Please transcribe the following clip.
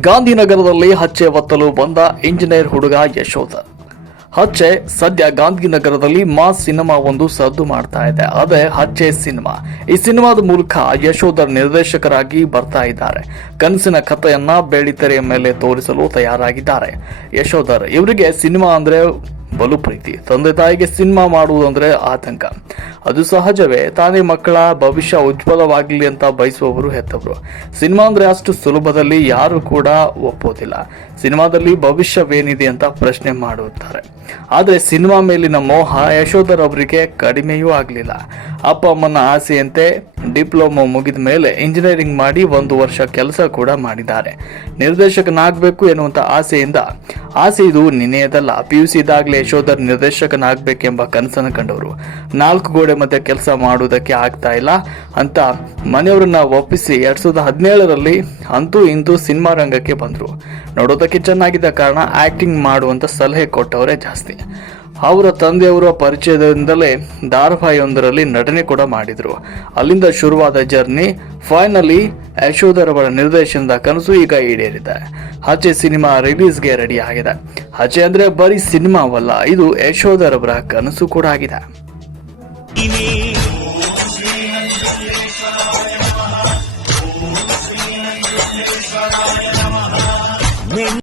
ಗಾಂಧಿನಗರದಲ್ಲಿ ಹಚ್ಚೆ ಒತ್ತಲು ಬಂದ ಇಂಜಿನಿಯರ್ ಹುಡುಗ ಯಶೋಧ. ಹಚ್ಚೆ ಸದ್ಯ ಗಾಂಧಿನಗರದಲ್ಲಿ ಮಾಸ್ ಸಿನಿಮಾ ಒಂದು ಸದ್ದು ಮಾಡ್ತಾ ಇದೆ. ಅದೇ ಹಚ್ಚೆ ಸಿನಿಮಾ. ಈ ಸಿನಿಮಾದ ಮೂಲಕ ಯಶೋಧರ್ ನಿರ್ದೇಶಕರಾಗಿ ಬರ್ತಾ ಇದ್ದಾರೆ. ಕನಸಿನ ಕಥೆಯನ್ನ ಬೆಳ್ಳಿತೆರೆಯ ಮೇಲೆ ತೋರಿಸಲು ತಯಾರಾಗಿದ್ದಾರೆ. ಯಶೋಧರ್, ಇವರಿಗೆ ಸಿನಿಮಾ ಅಂದ್ರೆ ಬಲು ಪ್ರೀತಿ. ತಂದೆ ತಾಯಿಗೆ ಸಿನಿಮಾ ಮಾಡುವುದಂದ್ರೆ ಆತಂಕ. ಅದು ಸಹಜವೇ. ತಾನೇ ಮಕ್ಕಳ ಭವಿಷ್ಯ ಉಜ್ವಲವಾಗಲಿ ಅಂತ ಬಯಸುವವರು ಹೆತ್ತವರು. ಸಿನಿಮಾ ಅಂದ್ರೆ ಅಷ್ಟು ಸುಲಭದಲ್ಲಿ ಯಾರು ಕೂಡ ಒಪ್ಪೋದಿಲ್ಲ. ಸಿನಿಮಾದಲ್ಲಿ ಭವಿಷ್ಯವೇನಿದೆ ಅಂತ ಪ್ರಶ್ನೆ ಮಾಡುತ್ತಾರೆ. ಆದರೆ ಸಿನಿಮಾ ಮೇಲಿನ ಮೋಹ ಯಶೋಧರ್ ಅವರಿಗೆ ಕಡಿಮೆಯೂ ಆಗಲಿಲ್ಲ. ಅಪ್ಪ ಅಮ್ಮನ ಆಸೆಯಂತೆ ಡಿಪ್ಲೊಮಾ ಮುಗಿದ ಮೇಲೆ ಇಂಜಿನಿಯರಿಂಗ್ ಮಾಡಿ ಒಂದು ವರ್ಷ ಕೆಲಸ ಕೂಡ ಮಾಡಿದ್ದಾರೆ. ನಿರ್ದೇಶಕನಾಗಬೇಕು ಎನ್ನುವಂಥ ಆಸೆಯಿಂದ ಆಸೆ ಇದು ನಿನ್ನೆಯದಲ್ಲ ಪಿ ಯು ಸಿ ಇದಾಗಲೇ ಯಶೋಧರ್ ನಿರ್ದೇಶಕನಾಗಬೇಕೆಂಬ ಕನಸನ್ನು ಕಂಡವರು. ನಾಲ್ಕು ಗೋಡೆ ಮಧ್ಯೆ ಕೆಲಸ ಮಾಡುವುದಕ್ಕೆ ಆಗ್ತಾ ಇಲ್ಲ ಅಂತ ಮನೆಯವರನ್ನ ಒಪ್ಪಿಸಿ ಎರಡ್ ಸಾವಿರದ ಹದಿನೇಳರಲ್ಲಿ ಅಂತೂ ಇಂತೂ ಸಿನಿಮಾ ರಂಗಕ್ಕೆ ಬಂದರು. ನೋಡೋದಕ್ಕೆ ಚೆನ್ನಾಗಿದ್ದ ಕಾರಣ ಆ್ಯಕ್ಟಿಂಗ್ ಮಾಡುವಂತ ಸಲಹೆ ಕೊಟ್ಟವರೇ ಜಾಸ್ತಿ. ಅವರ ತಂದೆಯವರ ಪರಿಚಯದಿಂದಲೇ ಧಾರಾವಾಹಿಯೊಂದರಲ್ಲಿ ನಟನೆ ಕೂಡ ಮಾಡಿದರು. ಅಲ್ಲಿಂದ ಶುರುವಾದ ಜರ್ನಿ, ಫೈನಲಿ ಯಶೋಧರ್ ಅವರ ನಿರ್ದೇಶನದ ಕನಸು ಈಗ ಈಡೇರಿದೆ. ಹಚೆ ಸಿನಿಮಾ ರಿಲೀಸ್ಗೆ ರೆಡಿ ಆಗಿದೆ. ಹಚೆ ಅಂದರೆ ಬರೀ ಸಿನಿಮಾವಲ್ಲ, ಇದು ಯಶೋಧರ್ ಅವರ ಕನಸು ಕೂಡ ಆಗಿದೆ.